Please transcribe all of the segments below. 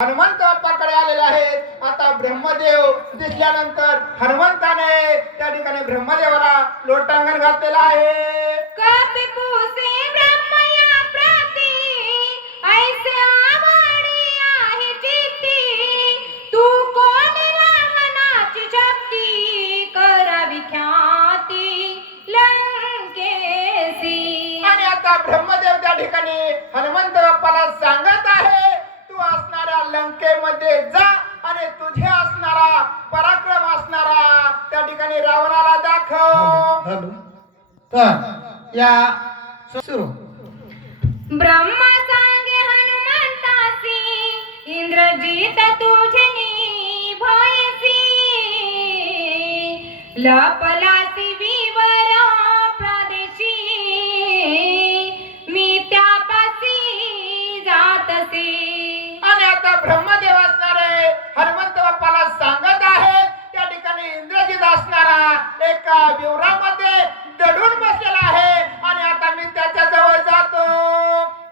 हनुमंत बाप्पाकडे आलेले आहेत. आता ब्रह्मदेव दिसल्यानंतर हनुमंताने त्या ठिकाणी ब्रह्मदेवाला लोटांगण घातलेलं आहे. कपिपुसे ब्रह्मया प्रती ऐसे आवडी आहे चित्ती तू कोणी रावणाची शक्ती करावी ख्याती लंकेसी. आणि आता ब्रह्मदेव त्या ठिकाणी हनुमंत बाप्पाला सांगत आहे, तू असणाऱ्या लंकेमध्ये जा आणि तुझे असणारा पराक्रम असणारा त्या ठिकाणी रावणाला दाखव. तर या सुरू. ब्रह्मा सांगे हनुमंतासी इंद्रजित तुझनी भयसी लपलासी विवर प्रदेशी मी त्यापासी जातसी. आणि आता ब्रह्मदेव असणारे हनुमंत बाप्पाला सांगत आहे, त्या ठिकाणी इंद्रजित असणारा एका विवरामध्ये दडून बसलेला आहे आणि आता मी त्याच्या जवळ जातो.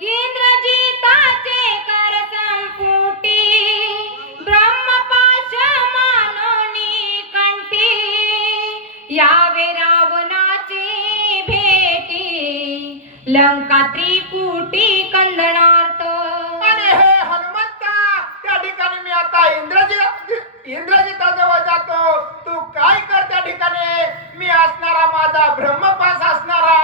इंद्रजिताचे कर संपुटी ब्रह्मपाश मानोनी कंठी यावे रावणाची भेटी लंका त्रिकुटी कंदनार्थ. आणि हे हनुमंता, त्या ठिकाणी मी आता इंद्रजिताजवळ जातो. तू काय कर त्या ठिकाणी? मी असणारा माझा ब्रह्मपास असणारा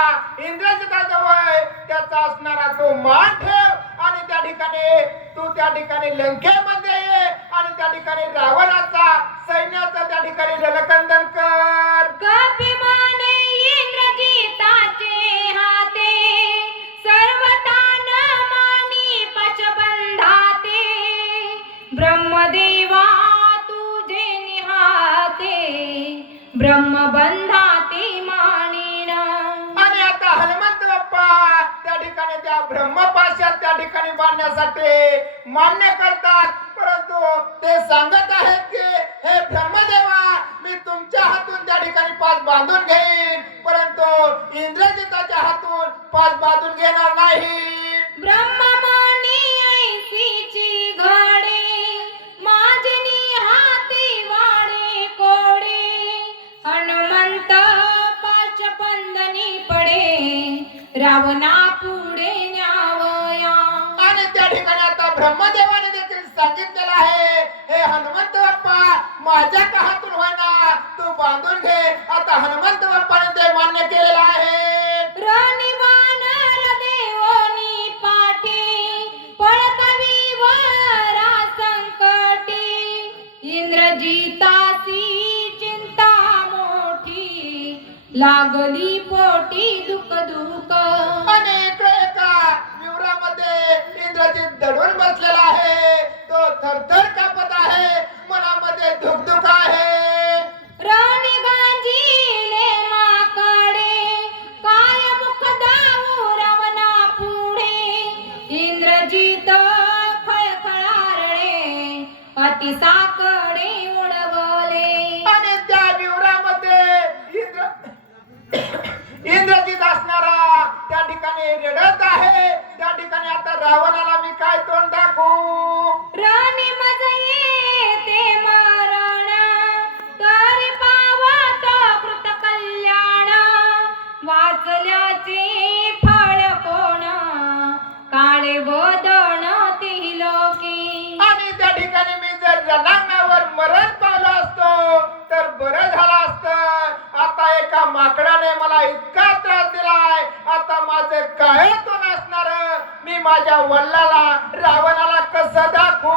इंद्रजिताजवळ त्याचा असणारा तो मान ठेव आणि त्या ठिकाणी तू त्या ठिकाणी लंकेमध्ये ये आणि त्या ठिकाणी रावणाचा सैन्याचा त्या ठिकाणी रणकंदन कर. कपिमाने इंद्रजिताचे हाते सर्वतान मानी पशबंधाते ब्रह्मदेवा तुझे निहाते ब्रह्मबंधाते मानिन. आणि आता हनुमंत बाप्पा त्या ठिकाणी त्या ब्रह्मपाशात त्या ठिकाणी बांधण्यासाठी मान्य करतात, परंतु ते सांगत आहेत की हे ब्रह्मदेवा, मी तुमच्या हातून त्या ठिकाणी पाच बांधून घेईन, परंतु इंद्रजिताच्या हातून पाच बांधून घेणार नाही. ब्रह्ममानी ऐसीची घडे माझनी हाती वाडे कोडे हनुमंत पाशबंधनी पडे रावणा पुढे न्यावया. आणि त्या ठिकाणी आता ब्रह्मदेवाने देखील सांगितलेलं आहे, हे हनुमंत बाप्पा, माझ्या का हातून होईना, तू बांधून घे. आता हनुमंत बाप्पाने ते मान्य केलेलं आहे. रणिवानर देवोनी पाठी पळतवी वरा संकटी इंद्रजितासी चिंता मोठी लागली पोटी दुःख दुःख. आणि इकडे एका विवरामध्ये इंद्रजित दडून बसलेला आहे. तो थरथर कापत आहे, मनामध्ये धुकधुक आहे. राणी गांजीले माकडे काय मुख दाऊ रावणा पुढे इंद्रजित खळखळारडे अतिसाकडे उडवले. आणि त्या विवरामध्ये इंद्रजित असणारा त्या ठिकाणी रडत आहे. त्या ठिकाणी आता रावणाला मी काय तोंड दाखवू? राणी मज येते मरण तरी पावत कृत कल्याण वाचल्याचे फळ कोण काळे बदन ती लोकी. आणि त्या ठिकाणी मी जर रणांगणावर मरण पावलो असतो तर बरं झालं असतं. आता एका माकडाने मला इतका त्रास दिलाय, आता माझं काय तो नसणार. मी माझ्या वल्लाला रावणाला कसं दाखवू?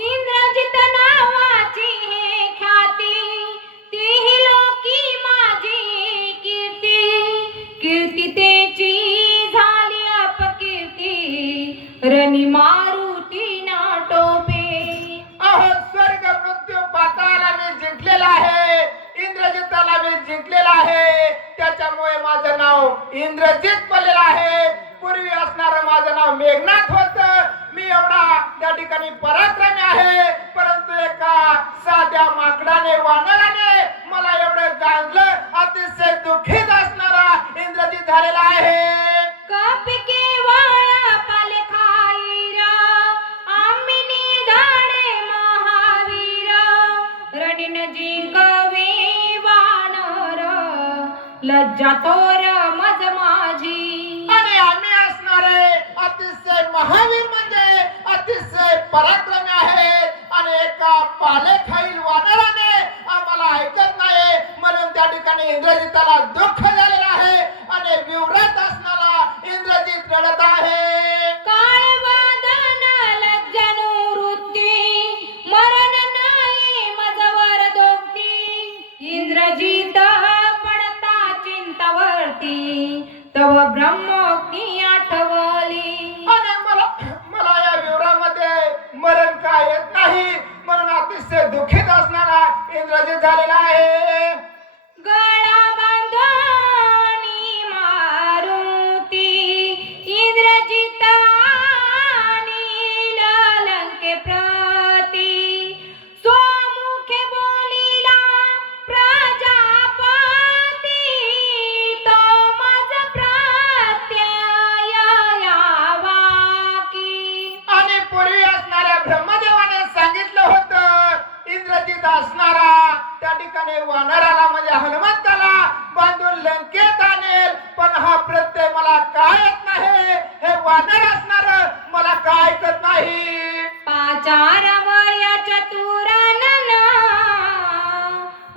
इंद्रजित नावाची हे ख्याती तीही लोकी माझी कीर्ती कीर्ती तेची झाली अपकीर्ती रणी मारुती ना टोपे. अहो, स्वर्ग मृत्यू पाताळाला मी जिंकलेला आहे, इंद्रजिताला मी जिंकलेला आहे. त्याच्यामुळे माझं नाव इंद्रजित पडलेलं आहे. पूर्वी असणारं माझं नाव मेघनाथ होतं. मी एवढा त्या ठिकाणी पराक्रमी आहे, परंतु एका साध्या माकडाने वानराने मला एवढं गांजलं. अतिशय दुःखीत असणारा इंद्रजित झालेला आहे. कपिके वाळा पाले खाईरा आम्ही निधा लज्जा थोर मज माझी. आणि आम्ही असणारे अतिशय महावीर म्हणजे अतिशय पराक्रमी आहेत आणि एका पालेखाईल वानराने आम्हाला ऐकत नाही म्हणून त्या ठिकाणी इंद्रजिताला दुःख झालेलं आहे आणि विवरात असणारा इंद्रजित रडत आहे. काय वादन लज्जनुवृत्ती मरण नाही मजवर दोगती. इंद्रजित पडता चिंतावरती तव ब्रह्मोक्ती आठवली. आणि मला या विवरामध्ये मरण काय येत नाही म्हणून अतिशय दुःखित असणारा इंद्रजित झालेला आहे. गळा बांधणी मारुती इंद्रजित आणील लंके प्रती. स्वमुखे बोलिला प्रजापती तो मज प्रत्यय यावा की. आणि पूर्वी असणाऱ्या ब्रह्मदेवाने सांगितलं होतं इंद्रजित असणारा त्या ठिकाणी वानराला म्हणजे हनुमंताला बांधून लंकेत आणेल पण हा प्रत्यय मला काय येत नाही. हे वानर असणार मला काय ऐकत नाही. पाचार वय चतुरानन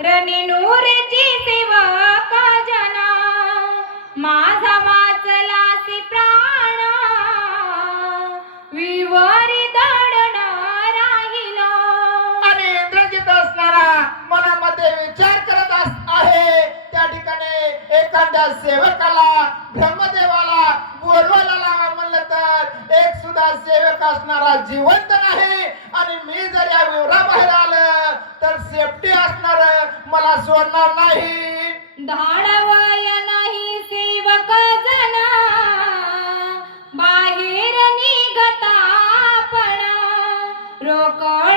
रणिनुरेची सेवक जना. माझा वाचलासी प्राण विवरी दडण राहिला. आणि इंद्रजित असणारा मनामध्ये विचार करत आहे त्या ठिकाणी एखाद्या सेवकाला ब्रह्मदेवाला बोलवायला लावा म्हणलं तर एक सुद्धा सेवक असणारा जिवंत नाही आणि मी जर या विवराबाहेर आलं तर सेफ्टी असणार मला सोडणार नाही. धाडवय नाही सेवक जना बाहेर निघता पण रोकड